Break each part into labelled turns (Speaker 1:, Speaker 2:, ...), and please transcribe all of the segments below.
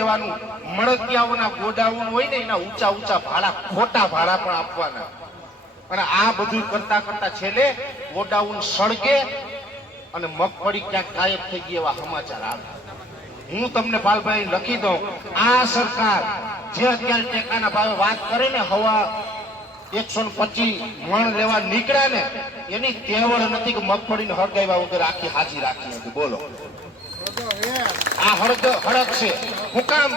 Speaker 1: દેવાનું મળતિયાઓના ગોડાઉન હોય ને, એના ઊંચા ઊંચા ભાડા, ખોટા ભાડા પણ આપવાના. અને આ બધું કરતા કરતા છેલ્લે ગોડાઉન સળગે અને મગફળી ક્યાંક ગાયબ થઈ ગઈ એવા સમાચાર આવે. હું તમને પાલભાઈ લખી દઉં, આ સરકાર જે અત્યારે ટેકાના ભાવે વાત કરે ને, હવા એકસો ને પચીસ મણ લેવા નીકળ્યા ને, એની તેવળ નથી કે મગફળીને હળગાવ્યા વગર આખી હાજી રાખી હતી બોલો. આ હળદ હળક છે. હું કામ?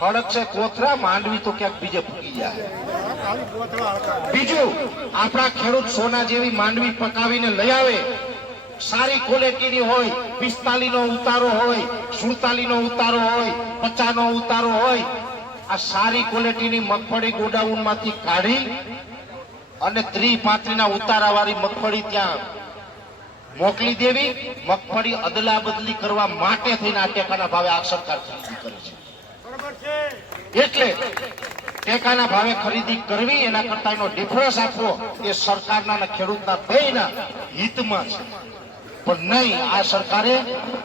Speaker 1: હળક છે, કોથરા, માંડવી તો ક્યાંક બીજે ફૂકી જાય. બીજું, આપણા ખેડૂત સોના જેવી માંડવી પકાવીને લઈ આવે. સારી ક્વોલિટીની હોય પિસ્તાલીસ નો ઉતારો હોય સુડતાલીસ નો ઉતારો હોય પચાસ નો ઉતારો હોય, આ સારી ક્વોલિટીની મગફળી ગોડાઉનમાંથી કાઢી અને ત્રી પાત્રીના ઉતારાવાળી ઉતારા વાળી મગફળી ત્યાં મોકલી દેવી મગફળી અદલા બદલી કરવા માટે થઈને આ ટેકાના ભાવે આ સરકાર ખરીદી કરે છે. એટલે ટેકાના ભાવે ખરીદી કરવી એના કરતા એનો ડિફરન્સ આપવો એ સરકારના અને ખેડૂતના બેયના હિતમાં છે. પણ નહીં આ સરકારે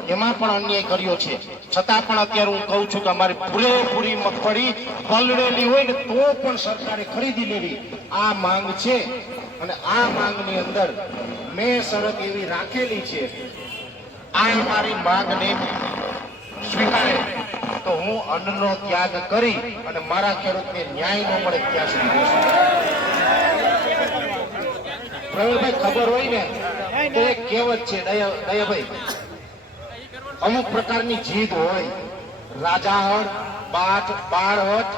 Speaker 1: એમાં પણ અન્યાય કર્યો છે. છતાં પણ અત્યારે હું કહું છું કે અમારી પૂરેપૂરી મગફળી પલળેલી હોય ને તો પણ સરકારે ખરીદી લેવી. આ માંગ છે. અને આ માંગની અંદર મેં શરત એવી રાખેલી છે. આ મારી માંગને સ્વીકારે. તો હું અન્નનો ત્યાગ કરી અને મારા ખેડૂતને ન્યાય ન મળે ત્યાં સુધી પ્રવીણભાઈ, ખબર હોય ને, તો એક કહેવત છે, દયા દયાભાઈ, અમુક પ્રકારની જીદ હોય. રાજા હટ, બાટ બાળ હટ,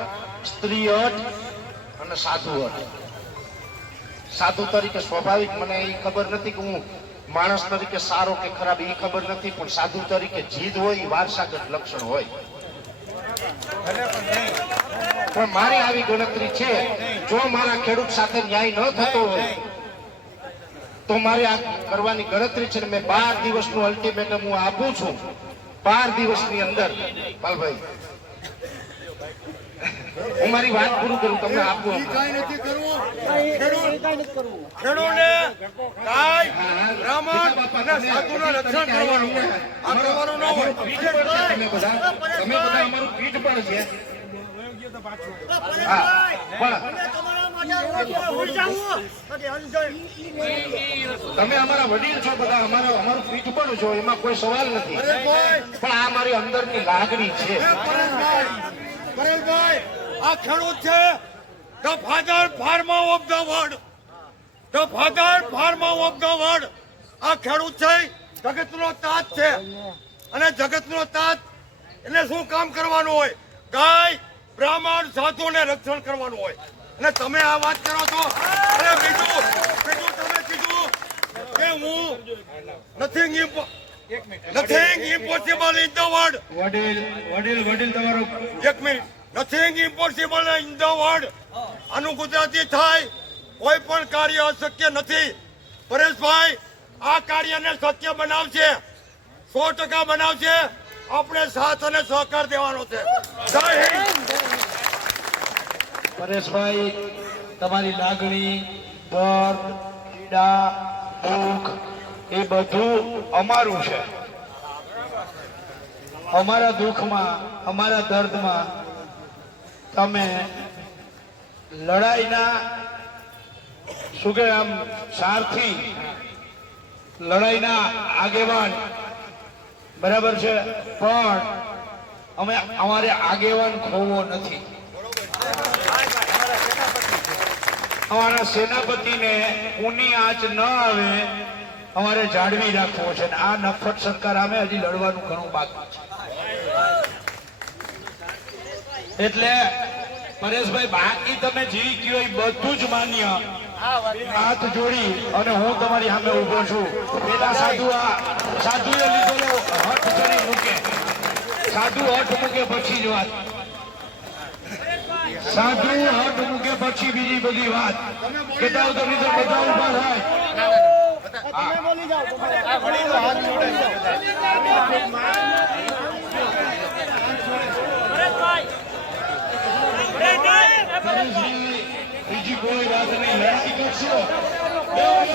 Speaker 1: સ્ત્રી હઠ અને સાધુ હટ. સાધુ તરીકે સ્વાભાવિક મને એ ખબર નથી કે હું માણસ તરીકે સારો કે ખરાબ એ ખબર નથી, પણ સાધુ તરીકે જીદ હોય વારસાગત લક્ષણ હોય. પણ મારી આવી ગણતરી છે, જો મારા ખેડૂત સાથે ન્યાય ન થતો હોય, તો મારે આ કરવાની ગણતરી છે મેં બાર દિવસનું અલ્ટિમેટમ હું આપું છું. બાર દિવસની અંદર પાલભાઈ હું મારી વાત પૂરું કરું તમને આપું
Speaker 2: કાંઈ નથી કરવું.
Speaker 1: અમારું પીઠ પર છે. તમે અમારા વડીલ છો બધા અમારા અમારું પીઠ પણ છો એમાં કોઈ સવાલ નથી. પણ આ મારી અંદરની લાગણી છે.
Speaker 2: પરેશભાઈ પરેશભાઈ. આ ખેડૂત છે the father farmer of the world. The father farmer of the world. આ ખેડૂત છે જગતનો તાત છે. અને જગતનો તાત એને શું કામ કરવાનું હોય? ગાય બ્રાહ્મણ સાધુને રક્ષણ કરવાનું હોય. અને તમે આ વાત કરો છો? અને બીજું બીજું તમે કીધું કે હું nothing nothing impossible in the world
Speaker 3: વડીલ વડીલ વડીલ તમારો
Speaker 2: એક minute. Nothing impossible in the world આનું ગુજરાતી થાય કોઈ પણ કાર્ય અશક્ય નથી. પરેશભાઈ આ કાર્યને શક્ય બનાવશે. સો ટકા બનાવશે. આપણે સાથ અને સહકાર દેવાનો છે. જય હિન્દ.
Speaker 3: પરેશભાઈ તમારી લાગણી દર્દ પીડા દુઃખ એ બધું અમારું છે. અમારા દુઃખમાં અમારા દર્દમાં તમે લડાઈના શું કે આમ સારથી લડાઈના આગેવાન બરાબર છે, પણ અમે અમારે આગેવાન ખોવો નથી. અમારા સેનાપતિને ઊની આંચ ન આવે, અમારે જાળવી રાખવો છે આ નફટ સરકાર અમે હજી લડવાનું ઘણું બાકી છે. એટલે પરેશભાઈ બાકી તમે જે કયો એ બધું જ માન્ય. હાથ જોડી અને હું તમારી સામે ઊભો છું. પેલા સાધુ આ સાધુએ લીધેલો હઠ કરી મૂકે. સાધુ હઠ મૂકે પછી જ વાત. સાધુ હઠ મૂકે પછી બીજી બધી વાત. કેટલા તો રીતે બધા ઊભા થાય. પરેશજી, બીજી કોઈ વાત નહીં. લડાઈ કરશો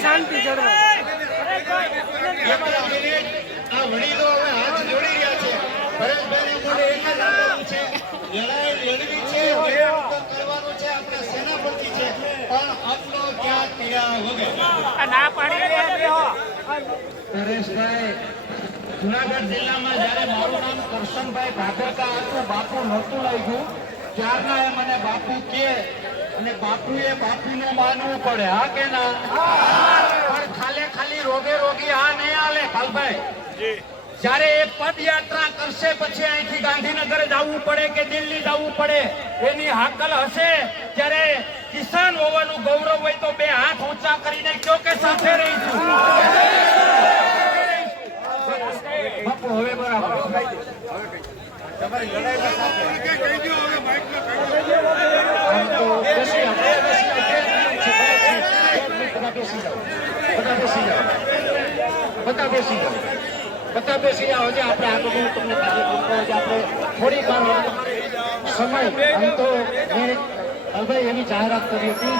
Speaker 4: શાંતિ જળવાય
Speaker 3: આ
Speaker 1: જુનાગઢ જિલ્લામાં જ્યારે મારું નામ કરશનભાઈ ભાદરકા હતું બાપુ નહોતું લાગ્યું. ત્યારના એ મને બાપુ કે અને બાપુએ બાપુને માનવું પડે હા કે ના? પણ ખાલે ખાલી રોગે રોગી હા નહીં હાલે કાલભાઈ જ્યારે એ પદયાત્રા કરશે પછી અહીંથી ગાંધીનગર જવું પડે કે દિલ્હી જવું પડે એની હાકલ હશે? ત્યારે કિસાન હોવાનું ગૌરવ હોય તો બે હાથ ઊંચા કરીને કયો કે સાથે રહીશું બાપુ હવે બરાબર
Speaker 5: કે કહી દો હવે માઇકમાં કહી દો.
Speaker 1: આમ તો બેસી જાઓ, બેસી જાઓ. બધા બેસી જાઓ. બધા બેસી આપણે આગળ. આપણે થોડી વાર સમય આમ તો મેં ભાઈ એવી જાહેરાત કરી હતી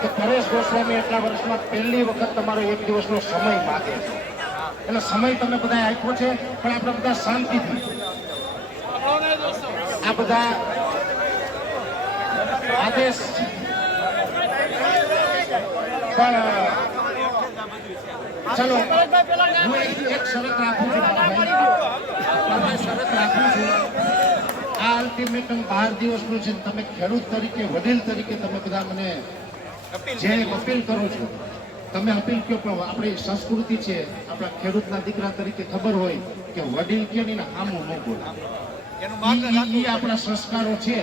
Speaker 1: કે પરેશ ગોસ્વામી એટલા વર્ષમાં પહેલી વખત તમારો એક દિવસનો સમય માગે છે એટલે સમય તમે બધા આપ્યો છે પણ આપણે બધા શાંતિથી આ બધા આદેશ ચલો, હું એક શરત રાખું છું બાબાભાઈ. શરત રાખું છું આ અલ્ટિમેટમ બાર દિવસનું છે, તમે ખેડૂત તરીકે, વડીલ તરીકે તમે બધા મને જે અપીલ કરો છો, તમે અપીલ કયો, પણ આપણી સંસ્કૃતિ છે, આપણા ખેડૂતના દીકરા તરીકે ખબર હોય કે વડીલ કે નહીં આમું ન બોલે આપણા સંસ્કારો છે.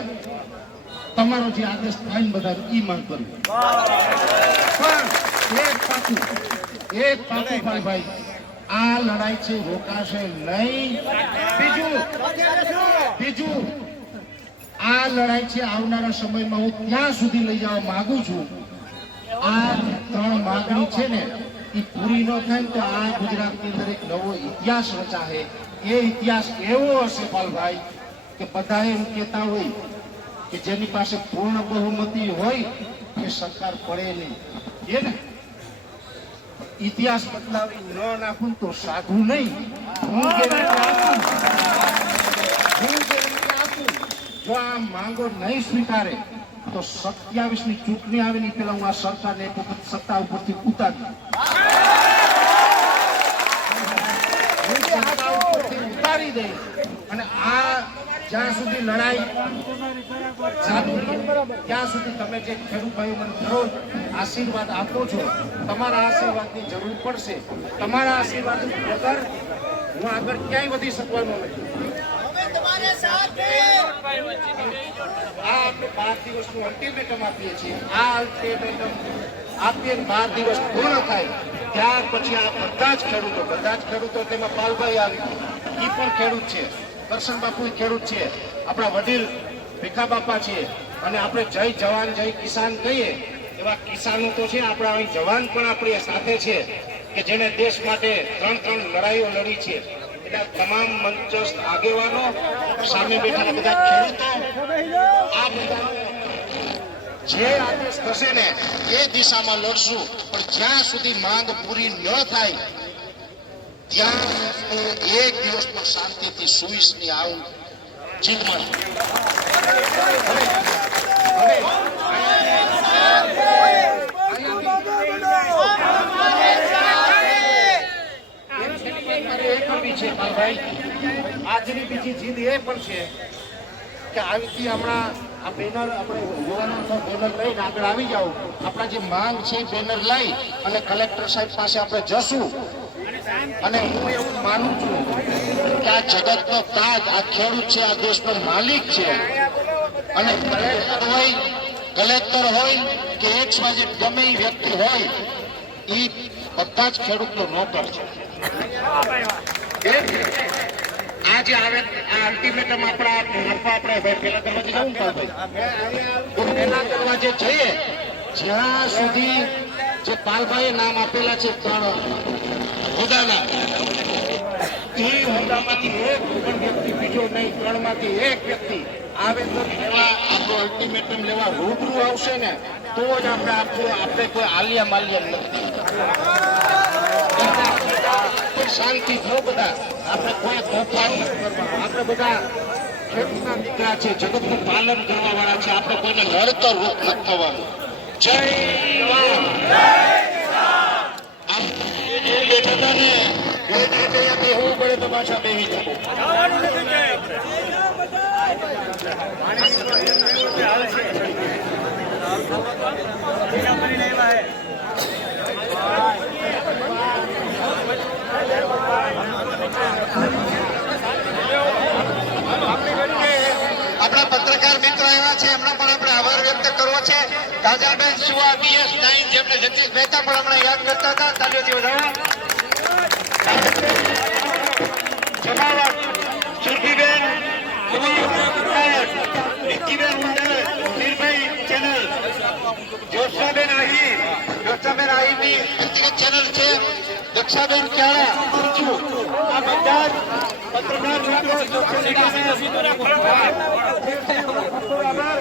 Speaker 1: તમારો જે આદેશ થાય ને બધા ઈ માંગ કરવી. પણ એક પાકું એક પાકું ભાઈ ભાઈ આ લડાઈ છે રોકાશે નહીં. બીજું બીજું આ લડાઈ છે આવનારા સમયમાં હું ત્યાં સુધી લઈ જવા માંગુ છું. આ ત્રણ માંગણી છે ને એ પૂરી ન થાય તો આ ગુજરાતની અંદર એક નવો ઇતિહાસ રચાશે. એ ઇતિહાસ એવો હશે પાલભાઈ કે બધા એમ કહેતા હોય કે જેની પાસે પૂર્ણ બહુમતી હોય એ સરકાર પડે નહીં. એ ને? ઇતિહાસ બદલાવી ન નાખું તો સાધુ નહીં. હું. જો આ માંગો નહીં સ્વીકારે, તો સત્યાવીસની ચૂંટણી આવે ને પેલા હું આ સરકારને એક સત્તા ઉપરથી ઉતારી હું સત્તા ઉપરથી ઉતારી અને આ જ્યાં સુધી લડાઈ ચાલુ ત્યાં સુધી તમે જે ખેડૂત ભાઈઓ મને દરરોજ આશીર્વાદ આપો છો, તમારા આશીર્વાદની જરૂર પડશે. તમારા આશીર્વાદ વગર હું આગળ ક્યાંય વધી શકવાનો નથી બાર દિવસનું અલ્ટિમેટમ આપીએ છીએ. આ અલ્ટિમેટમ આપીએ બાર દિવસ પૂર્ણ થાય, ત્યાર પછી આ બધા જ ખેડૂતો, બધા જ ખેડૂતો તેમાં પાલભાઈ આવી એ પણ ખેડૂત છે. કરશન બાપુ એ ખેડૂત છે. આપણા વડીલ ભીખા બાપા છે. અને આપણે જય જવાન, જય કિસાન કહીએ, એવા કિસાનો તો છે, આપણા અહીં જવાન પણ આપણી સાથે છે, કે જેણે દેશ માટે ત્રણ ત્રણ લડાઈઓ લડી છે. એટલે તમામ મંચસ્થ આગેવાનો, સામે બેઠેલા બધા ખેડૂતો, આ જે આદેશ થશે ને, એ દિશામાં લડશું. પણ જ્યાં સુધી માંગ પૂરી ન થાય ત્યાં એક દિવસ પણ શાંતિથી સુઈશ નહીં આવું ભાઈ આજની બીજી જીદ એ પણ છે કે આવી હમણાં આ બેનર આપણે યુવાનો બેનર લઈને આગળ આવી જાઓ. આપણા જે માંગ છે બેનર લઈ અને કલેક્ટર સાહેબ પાસે આપણે જશું. અને હું એવું માનું છું કે આ જગતનો તાજ આ ખેડૂત છે, આ દેશનો માલિક છે. અને કલેક્ટર હોય કલેક્ટર હોય કે એક્સ વાજે ગમે એ વ્યક્તિ હોય, એ બધા જ ખેડૂતનો નોકર છે. આજે આવે, આ અલ્ટિમેટમ આપણા આપવા આપણે પેલા દરવાજે જવું ભાઈ. પેલા દરવાજે જઈએ, જ્યાં સુધી જે પાલભાઈએ નામ આપેલા છે, ત્રણ હોદ્દાના એ હોદ્દામાંથી એક પણ વ્યક્તિ બીજો નહીં, ત્રણમાંથી એક વ્યક્તિ. આવેદન લેવા, આપણો અલ્ટિમેટમ લેવા રૂબરૂ આવશે ને, તો જ આપણે આપણું આપણે કોઈ આલિયા માલિયા નથી. શાંતિ થો બધા. આપણે કોઈ તોફાન આપણે બધા ખેડૂતના દીકરા છે, જગતનું પાલન કરવા વાળા છે. આપણે કોઈને નડતર રૂપ નથી થવાનું. જય બેઠા હતા ને બે રીતે બેહવું પડે તો બેહી શકો
Speaker 4: આપણા પત્રકાર મિત્રો એવા છે, એમનો પણ આપણે આભાર વ્યક્ત કરવો છે. કાજલબેન સુવા બીએસ નાઇન જેમને જગદીશ મહેતા પણ હમણાં યાદ કરતા હતા. તાલીઓથી વધાવો જમાવટ સુરભીબેન નિકીબેન ઉંદર નીરભાઈ ચેનલ જોશનાબેન આહિર જોશનાબેન આહિરની વ્યક્તિગત ચેનલ છે દક્ષાબેન ક્યારા કુરચુ આ બધા જ પત્રકાર મિત્રો social media ના